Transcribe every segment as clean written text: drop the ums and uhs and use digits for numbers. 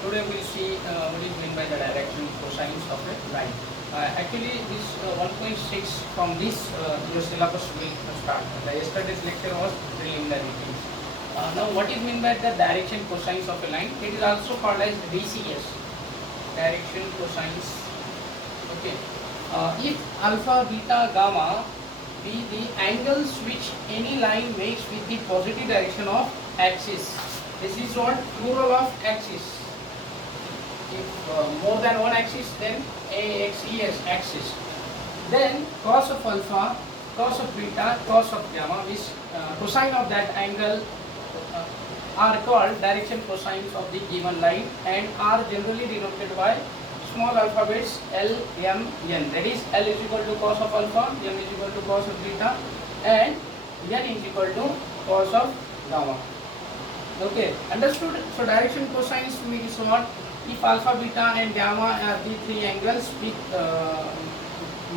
Today we'll see what is meant by the direction cosines of a line. Actually, this 1.6 from this your syllabus will start. The yesterday's lecture was preliminary things. Now, what is meant by the direction cosines of a line? It is also called as DCS, direction cosines. Okay. If alpha, beta, gamma be the angles which any line makes with the positive direction of axis. This is what plural of axis. If more than one axis, then AXES axis. Then cos of alpha, cos of beta, cos of gamma, which cosine of that angle are called direction cosines of the given line and are generally denoted by small alphabets L, M, N. That is, L is equal to cos of alpha, M is equal to cos of beta, and N is equal to cos of gamma. Okay, understood? So direction cosines means what? If alpha, beta and gamma are the three angles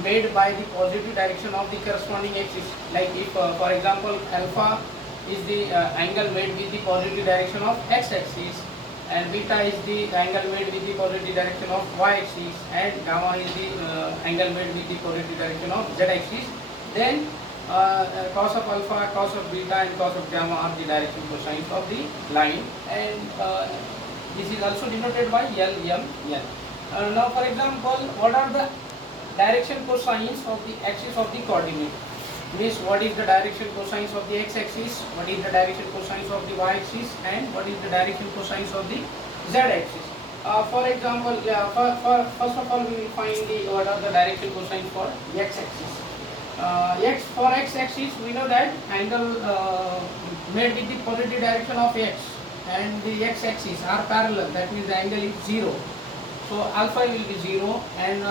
made by the positive direction of the corresponding axis. Like if for example alpha is the angle made with the positive direction of x-axis, and beta is the angle made with the positive direction of y-axis, and gamma is the angle made with the positive direction of z-axis, then cos of alpha, cos of beta and cos of gamma are the direction cosines of the line, and this is also denoted by L, M, N. Now for example, what are the direction cosines of the axis of the coordinate? Means what is the direction cosines of the x-axis, what is the direction cosines of the y-axis, and what is the direction cosines of the z-axis. For example, first of all we will find what are the direction cosines for x-axis. For x-axis we know that angle made with the positive direction of x and the x-axis are parallel, that means the angle is 0. So alpha will be 0, and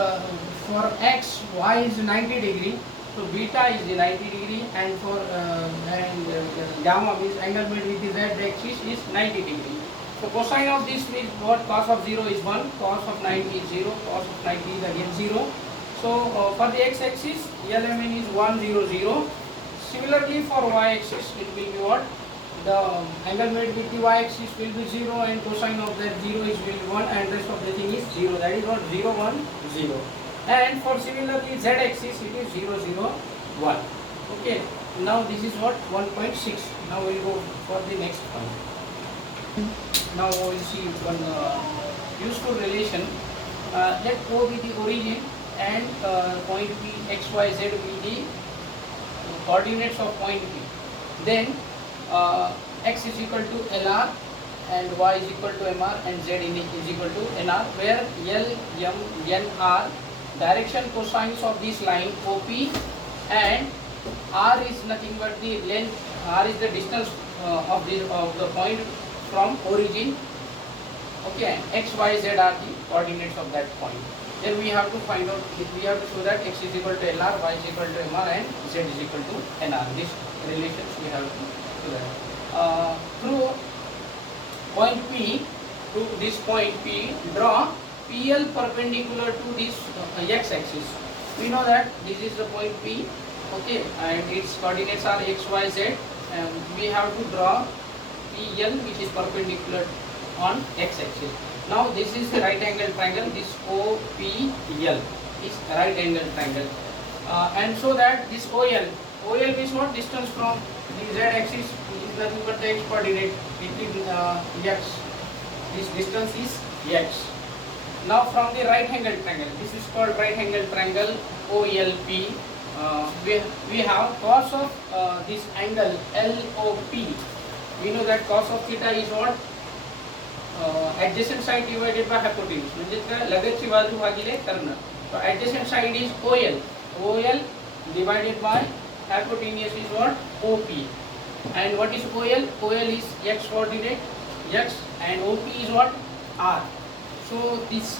for x, y is 90 degree, so beta is the 90 degree, and for gamma means angle made with the z-axis is 90 degree. So cosine of this means what? Cos of 0 is 1, cos of 90 is 0, cos of 90 is again 0. So for the x-axis, LMN is 1, 0, 0. Similarly for y-axis, it will be what? The angle made with the y-axis will be 0, and cosine of that 0 is will be 1, and rest of the thing is 0. That is what? 0, 1, 0. And for similarly z-axis, it is 0, 0, 1. Okay. Now this is what? 1.6. Now we will go for the next one. Now we will see one useful relation. Let O be the origin and point P, x, y, z be the coordinates of point P. Then x is equal to LR and y is equal to MR and z is equal to NR, where L, M, N are direction cosines of this line OP, and R is nothing but the length, R is the distance of the point from origin. Okay, x, y, z are the coordinates of that point. Then we have to find out, we have to show that x is equal to LR, y is equal to MR and z is equal to NR. This relations we have to do that. Through point P, to this point P, draw PL perpendicular to this x-axis. We know that this is the point P, okay, and its coordinates are x, y, z. We have to draw PL which is perpendicular on x-axis. Now this is the right angle triangle. This OPL is right angle triangle, and so that this OL is what? Distance from the z-axis is nothing but the x coordinate. It is x. This distance is x. Now from the right angle triangle, this is called right angle triangle OLP. We have cos of this angle LOP. We know that cos of theta is what? Adjacent side divided by hypotenuse. म्हणजे काय? लगतची बाजू भागिले कर्ण. So adjacent side is OL. OL divided by hypotenuse is what? OP. And what is OL? OL is x coordinate, x, and OP is what? R. So this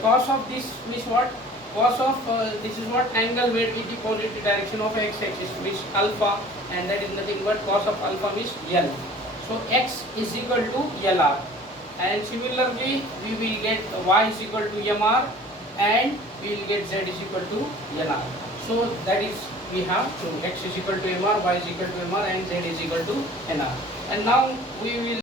cos of this is what? Cos of this is what? Angle made with the positive direction of x-axis, which alpha, and that is nothing but cos of alpha is L. So x is equal to LR, and similarly we will get y is equal to MR, and we will get z is equal to LR. So that is we have, so x is equal to MR, y is equal to MR, and z is equal to NR. And now we will